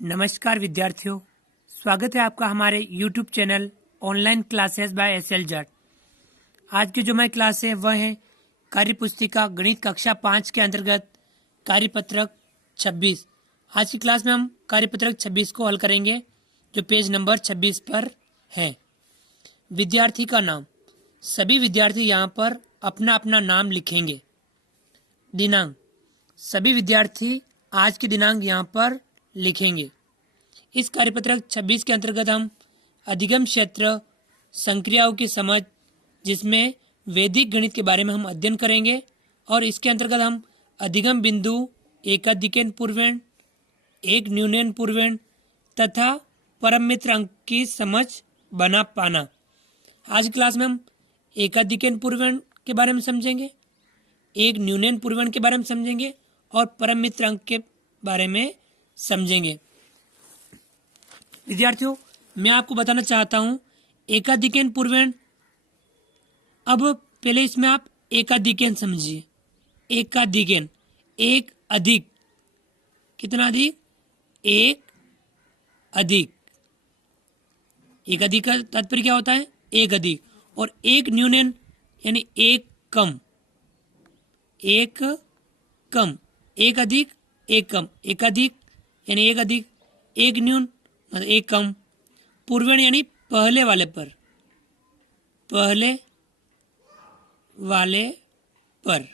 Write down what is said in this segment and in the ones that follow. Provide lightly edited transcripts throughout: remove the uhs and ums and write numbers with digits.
नमस्कार विद्यार्थियों, स्वागत है आपका हमारे YouTube channel online classes by SL Jat. आज की जो हमारी क्लास है वह है कार्यपुस्तिका गणित कक्षा 5 के अंतर्गत कार्यपत्रक 26। आज की क्लास में हम कार्यपत्रक 26 को हल करेंगे जो पेज नंबर 26 पर है। विद्यार्थी का नाम, सभी विद्यार्थी यहाँ पर अपना अपना नाम लिखेंगे। दिनांक, सभी विद्यार्थी आज की दिनांक यहाँ पर लिखेंगे। इस कार्यपत्रक 26 के अंतर्गत हम अधिगम क्षेत्र, संक्रियाओं की समझ, जिसमें वैदिक गणित के बारे में हम अध्ययन करेंगे, और इसके अंतर्गत हम अधिगम बिंदु, एकाधिकन पूर्वेण, एक न्यूनन पूर्वेण तथा परम मित्र अंक की समझ बना पाना। आज क्लास में हम एकाधिकन पूर्वेण के बारे में समझेंगे, एक न्यूनन पूर्वेण के बारे में समझेंगे और परम मित्र अंक के बारे में समझेंगे। विद्यार्थियों, मैं आपको बताना चाहता हूं एकाधिकन पूर्वेण। अब पहले इसमें आप एकाधिकन समझिए। एकाधिकन, एक अधिक, कितना अधिक? एक अधिक। एक अधिक का तात्पर्य क्या होता है? एक अधिक। और एक न्यूनन यानी एक कम। एक कम, एक अधिक, एक कम। एक अधिक यानी एक अधिक, एक न्यून मतलब एक कम। पूर्वेण यानी पहले वाले पर, पहले वाले पर।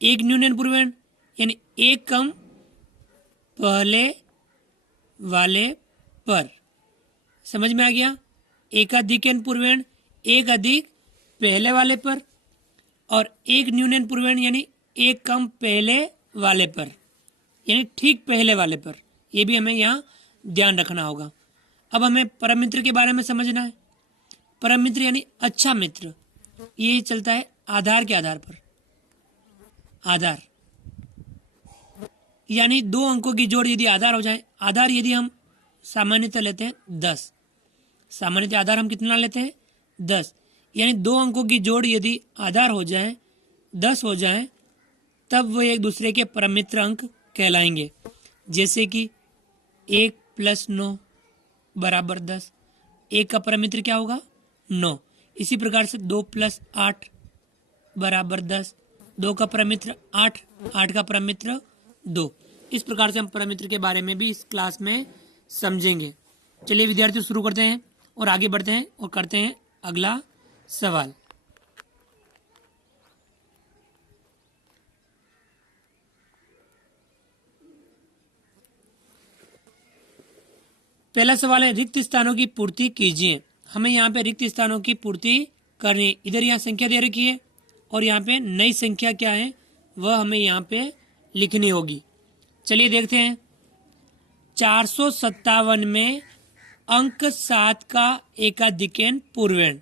एक न्यूनन पूर्वेण यानी एक कम पहले वाले पर। समझ में आ गया? एकाधिकन पूर्वेण एक अधिक पहले वाले पर, और एक न्यूनन पूर्वेण यानी एक कम पहले वाले पर, यानी ठीक पहले वाले पर। यह भी हमें यहाँ ध्यान रखना होगा। अब हमें परम मित्र के बारे में समझना है। परम मित्र यानी अच्छा मित्र। ये चलता है आधार के आधार पर। आधार यानी दो अंकों की जोड़ यदि आधार हो जाए। आधार यदि हम सामान्यतः लेते हैं 10, सामान्यतः आधार हम कितना लेते हैं? 10। यानी दो अंकों की जोड़ यदि आधार हो जाए, 10 हो जाए, तब वो एक दूसरे के परम मित्र अंक कहलाएंगे। जैसे कि 1 + 9 = 10। एक का परम मित्र क्या होगा? 9। इसी प्रकार से 2 + 8 = 10। 2 का परम मित्र 8, 8 का परम मित्र 2। इस प्रकार से हम परम मित्र के बारे में भी इस क्लास में समझेंगे। चलिए विद्यार्थियों, शुरू करते हैं और आगे बढ़ते हैं और करते हैं अगला सवाल। पहला सवाल है, रिक्त स्थानों की पूर्ति कीजिए। हमें यहाँ पे रिक्त स्थानों की पूर्ति करनी। इधर यहाँ संख्या दे रखी है और यहाँ पे नई संख्या क्या है वह हमें यहाँ पे लिखनी होगी। चलिए देखते हैं। 457 में अंक 7 का एकाधिकन पूर्वेण।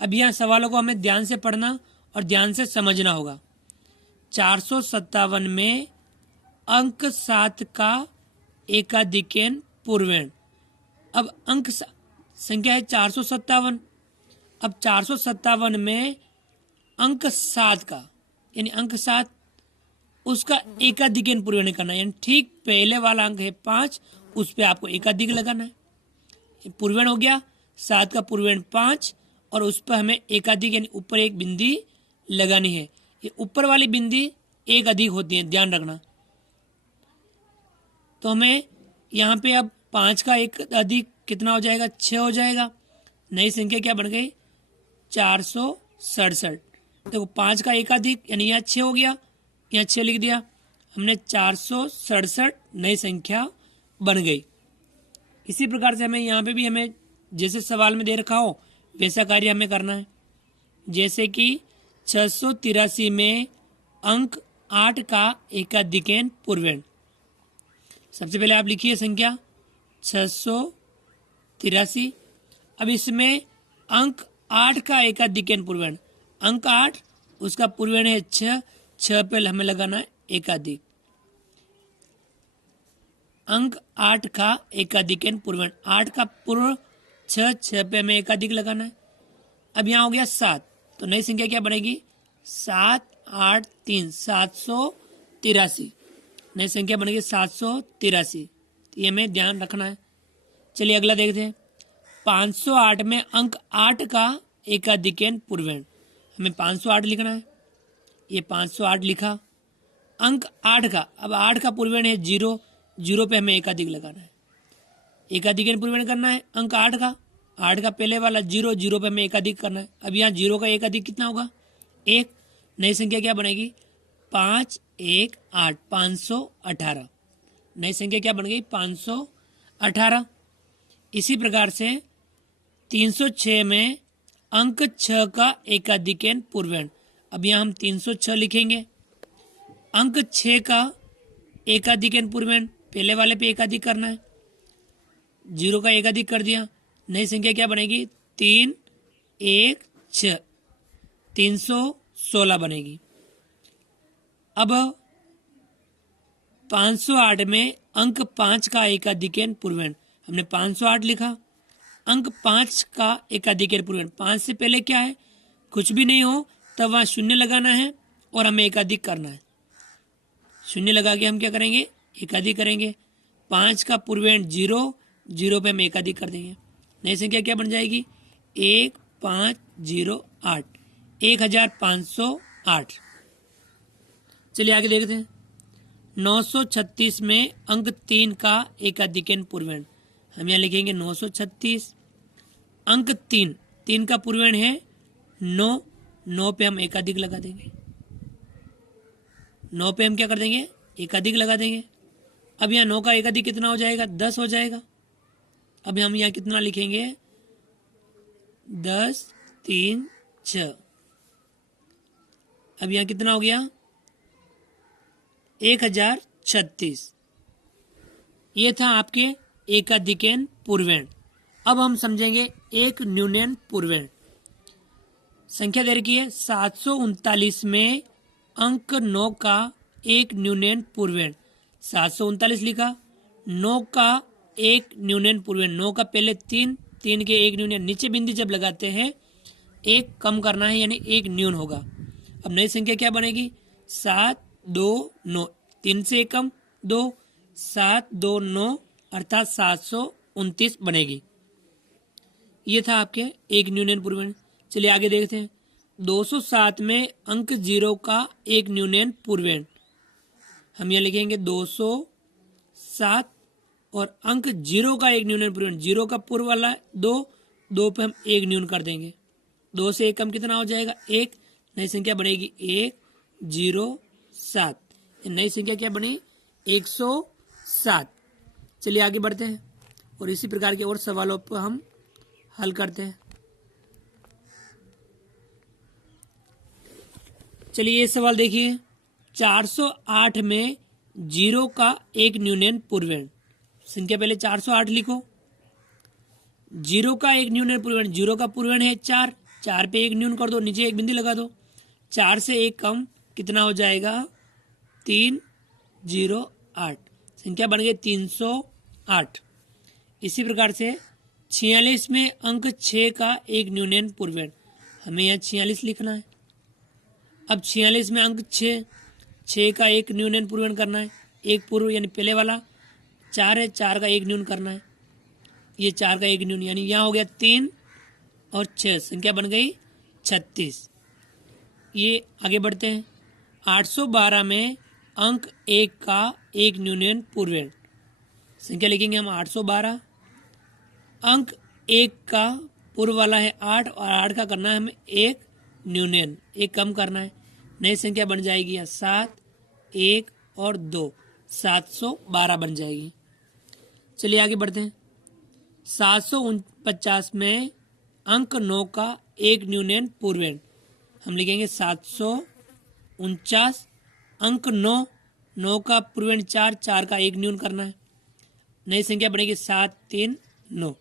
अब यहाँ सवालों को हमें ध्यान से पढ़ना और ध्यान से समझना होगा। 457 में अंक 7 का एकाधिकन पूर्वेण। अब अंक संख्या है 457। अब 457 में अंक 7 का यानी अंक 7 उसका एकाधिकन पूर्वेण करना है। यानी ठीक पहले वाला अंक है 5, उस पे आपको एकाधिक लगाना है। पूर्वेण हो गया 7 का पूर्वेण 5, और उस पर हमें एकाधिक यानी ऊपर एक बिंदी लगानी है। ये ऊपर वाली बिंदी एक अधिक होती है, ध्यान रखना। तो हमें यहाँ पे अब 5 का एक अधिक कितना हो जाएगा? 6 हो जाएगा। नई संख्या क्या बन गई? 467। देखो 5 का एक अधिक यानी यहाँ 6 हो गया, यहाँ 6 लिख दिया हमने। 467 नई संख्या बन गई। इसी प्रकार से हमें यहाँ पे भी हमें जैसे सवाल में दे रखा हो वैसा कार्य हमें करना है। जैसे कि 683 में अंक 8 का एकाधिकन पूर्वेण। सबसे पहले आप लिखिए संख्या 683। अब इसमें अंक 8 का एकाधिकन पूर्वेण। अंक 8 उसका पूर्वेण है 6, 6 पे हमें लगाना है एकाधिक। अंक 8 का एकाधिकन पूर्वेण, 8 का पूर्व 6, 6 पे हमें एकाधिक लगाना है। अब यहाँ हो गया 7, तो नई संख्या क्या बनेगी? 7, 8, 3 783। नई संख्या बनेगी 783। ये हमें ध्यान रखना है। चलिए अगला देखते हैं। 508 में अंक 8 का एकाधिकन पूर्वेण। हमें 508 लिखना है। ये 508 लिखा, अंक 8 का, अब 8 का पूर्वेण है 0, 0 पे हमें एकाधिक लगाना है। एकाधिकन पूर्वेण करना है अंक 8 का, 8 का पहले वाला 0, 0 पे हमें एकाधिक करना है। अब यहाँ 0 का एकाधिक कितना होगा? 1। नई संख्या क्या बनेगी? 5 1 8, 518। नई संख्या क्या बन गई? 518। इसी प्रकार से 306 में अंक 6 का एकाधिकन पूर्वेण। अब यहाँ हम 306 लिखेंगे। अंक 6 का एकाधिकन पूर्वेण, पहले वाले पे एकाधिक करना है, 0 का एकाधिक कर दिया। नई संख्या क्या बनेगी? 3 1 6, 316 बनेगी। अब 508 में अंक 5 का एकाधिकन पूर्वेण। हमने 508 लिखा, अंक 5 का एकाधिकन पूर्वेण। 5 से पहले क्या है? कुछ भी नहीं हो तब वहां शून्य लगाना है और हमें एकाधिक करना है। शून्य लगा के हम क्या करेंगे? एकाधिक करेंगे। 5 का पूर्वेण 0, 0 पे हम एकाधिक कर देंगे। नई संख्या क्या बन जाएगी? 1508, 1508। चलिए आगे देखते हैं। 936 में अंक 3 का एकाधिकन पूर्वेण। हम यहाँ लिखेंगे 936, अंक 3, 3 का पूर्वेण है 9, 9 पे हम एकाधिक लगा देंगे। 9 पे हम क्या कर देंगे? एकाधिक लगा देंगे। अब यहाँ 9 का एकाधिक कितना हो जाएगा? 10 हो जाएगा। अब हम यहाँ कितना लिखेंगे? 10 3 6। अब यहाँ कितना हो गया? 1036। ये था आपके एकाधिकन पूर्वेण। अब हम समझेंगे एक न्यूनन पूर्वेण। संख्या दे रखी है 739 में अंक 9 का एक न्यूनन पूर्वेण। 739 लिखा, 9 का एक न्यूनन पूर्वेण। 9 का पहले 3, 3 के एक न्यूनन, नीचे बिंदी जब लगाते हैं एक कम करना है, यानी एक न्यून होगा। अब नई संख्या क्या बनेगी? 7 2 9, 3 से एक कम 2, 7 2 9 अर्थात 729 बनेगी। ये था आपके एक न्यूनन पूर्वेण। चलिए आगे देखते हैं। 207 में अंक 0 का एक न्यूनन पूर्वेण। हम यहाँ लिखेंगे 207 और अंक 0 का एक न्यूनन पूर्वेण। 0 का पूर्व वाला 2, 2 पे हम एक न्यून कर देंगे। 2 से एक कम कितना हो जाएगा? 1। नई संख्या बनेगी 107। नई संख्या क्या बनी? 107। चलिए आगे बढ़ते हैं और इसी प्रकार के और सवालों पर हम हल करते हैं। चलिए ये सवाल देखिए। 408 में 0 का एक न्यूनन पूर्वेण। संख्या पहले 408 लिखो। 0 का एक न्यूनन पूर्वेण, 0 का पूर्वेण है 4, 4 पे एक न्यून कर दो, नीचे एक बिंदी लगा दो। 4 से एक कम कितना हो जाएगा? 308। संख्या बन गई 308। इसी प्रकार से 46 में अंक 6 का एक न्यूनन पूर्वेण। हमें यहाँ 46 लिखना है। अब 46 में अंक 6, 6 का एक न्यूनन पूर्वेण करना है। एक पूर्व यानी पहले वाला 4 है, 4 का एक न्यून करना है। ये 4 का एक न्यून, यानी यहाँ हो गया 3 और 6, संख्या बन गई 36। ये आगे बढ़ते हैं। 812 में अंक 1 का एक न्यूनन पूर्वेण। संख्या लिखेंगे हम 812। अंक 1 का पूर्व वाला है 8 और 8 का करना है हमें एक न्यूनन, एक कम करना है। नई संख्या बन जाएगी 7 1 और 2, 712 बन जाएगी। चलिए आगे बढ़ते हैं। 749 में अंक 9 का एक न्यूनन पूर्वेण। हम लिखेंगे 749 अंक 9, 9 का पूर्वेण 4, 4 का एक न्यून करना है। नई संख्या बनेगी 7 3 9,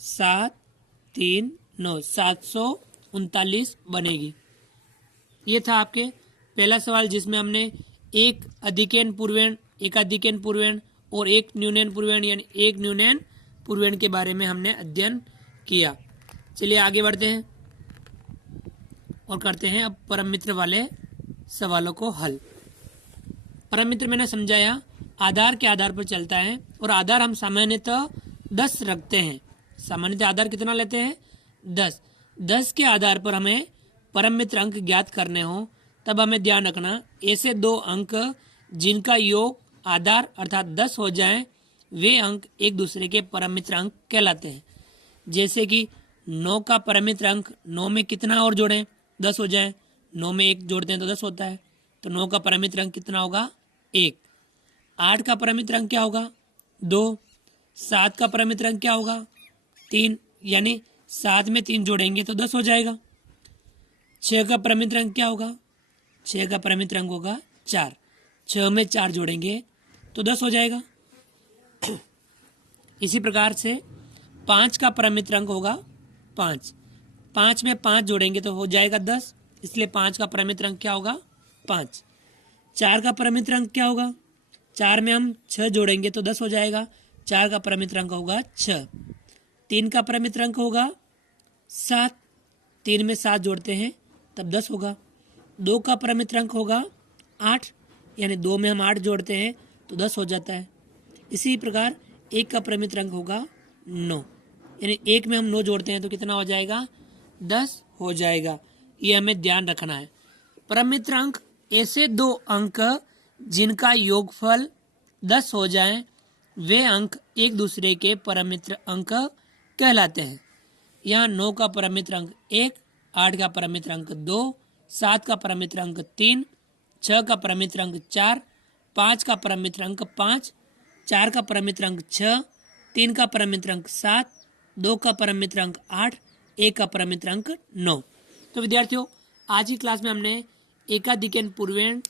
7 3 9, 739 बनेगी। ये था आपके पहला सवाल जिसमें हमने एक अधिकन पूर्वेण, एकाधिकन पूर्वेण और एक न्यूनन पूर्वेण यानी एक न्यूनन पूर्वेण के बारे में हमने अध्ययन किया। चलिए आगे बढ़ते हैं और करते हैं अब परम मित्र वाले सवालों को हल। परम मित्र मैंने समझाया आधार के आधार पर चलता है और आधार हम सामान्यतः 10 रखते हैं। सामान्यतः आधार कितना लेते हैं? 10। 10 के आधार पर हमें परम मित्र अंक ज्ञात करने हो तब हमें ध्यान रखना ऐसे 2 अंक जिनका योग आधार अर्थात 10 हो जाए वे अंक एक दूसरे के परम मित्र अंक कहलाते हैं। जैसे कि 9 का परम मित्र अंक 9 में कितना और जोड़ें 10 हो जाए, 9 में 1 जोड़ते हैं तो 10 होता है, तो 9 का परम मित्र अंक कितना होगा? 1। 8 का परम मित्र अंक क्या होगा? 2। 7 का परम मित्र अंक क्या होगा? 3, यानी 7 में 3 जोड़ेंगे तो 10 हो जाएगा। 6 का परम मित्र अंक क्या होगा? 6 का परम मित्र अंक होगा 4। 6 में 4 जोड़ेंगे तो 10 हो जाएगा। इसी प्रकार से 5 का परम मित्र अंक होगा 5। 5 में 5 जोड़ेंगे तो हो जाएगा 10, इसलिए 5 का परम मित्र अंक क्या होगा? 5। 4 का परम मित्र अंक क्या होगा? 4 में हम 6 जोड़ेंगे तो 10 हो जाएगा, 4 का परम मित्र अंक होगा 6। 3 का परम मित्र अंक होगा 7। 3 में 7 जोड़ते हैं तब 10 होगा। 2 का परम मित्र अंक होगा 8, यानी 2 में हम 8 जोड़ते हैं तो 10 हो जाता है। इसी प्रकार 1 का परम मित्र अंक होगा 9, यानी 1 में हम 9 जोड़ते हैं तो कितना हो जाएगा? 10 हो जाएगा। ये हमें ध्यान रखना है। परम मित्र अंक ऐसे 2 अंक जिनका योगफल 10 हो जाए वे अंक एक दूसरे के परम मित्र अंक कहलाते हैं। यहाँ 9 का परम मित्र अंक 1, 8 का परम मित्र अंक 2, 7 का परम मित्र अंक 3, 6 का परम मित्र अंक 4, 5 का परम मित्र अंक 5, 4 का परम मित्र अंक 6, 3 का परम मित्र अंक 7, 2 का परम मित्र अंक 8, 1 का परम मित्र अंक 9। तो विद्यार्थियों, आज की क्लास में हमने एकाधिकन पूर्वेण,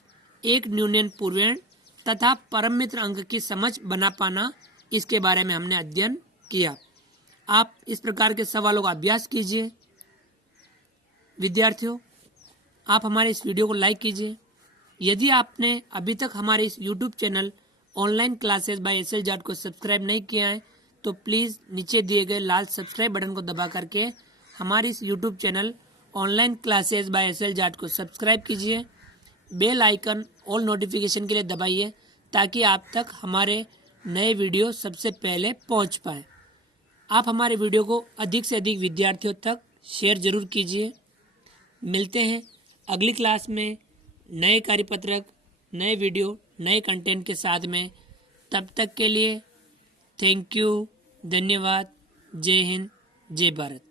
एक न्यूनन पूर्वेण तथा परम मित्र अंक की समझ बना पाना इसके बारे में हमने अध्ययन किया। आप इस प्रकार के सवालों का अभ्यास कीजिए। विद्यार्थियों, आप हमारे इस वीडियो को लाइक कीजिए। यदि आपने अभी तक हमारे इस YouTube channel online classes by SL Jat को सब्सक्राइब नहीं किया है तो प्लीज़ नीचे दिए गए लाल सब्सक्राइब बटन को दबा करके हमारे इस YouTube channel online classes by SL Jat को सब्सक्राइब कीजिए। बेल आइकन ऑल नोटिफिकेशन के लिए दबाइए ताकि आप तक हमारे नए वीडियो सबसे पहले पहुंच पाए। आप हमारे वीडियो को अधिक से अधिक विद्यार्थियों तक शेयर जरूर कीजिए। मिलते हैं अगली क्लास में नए कार्यपत्रक, नए वीडियो, नए कंटेंट के साथ में। तब तक के लिए थैंक यू, धन्यवाद, जय हिंद, जय भारत।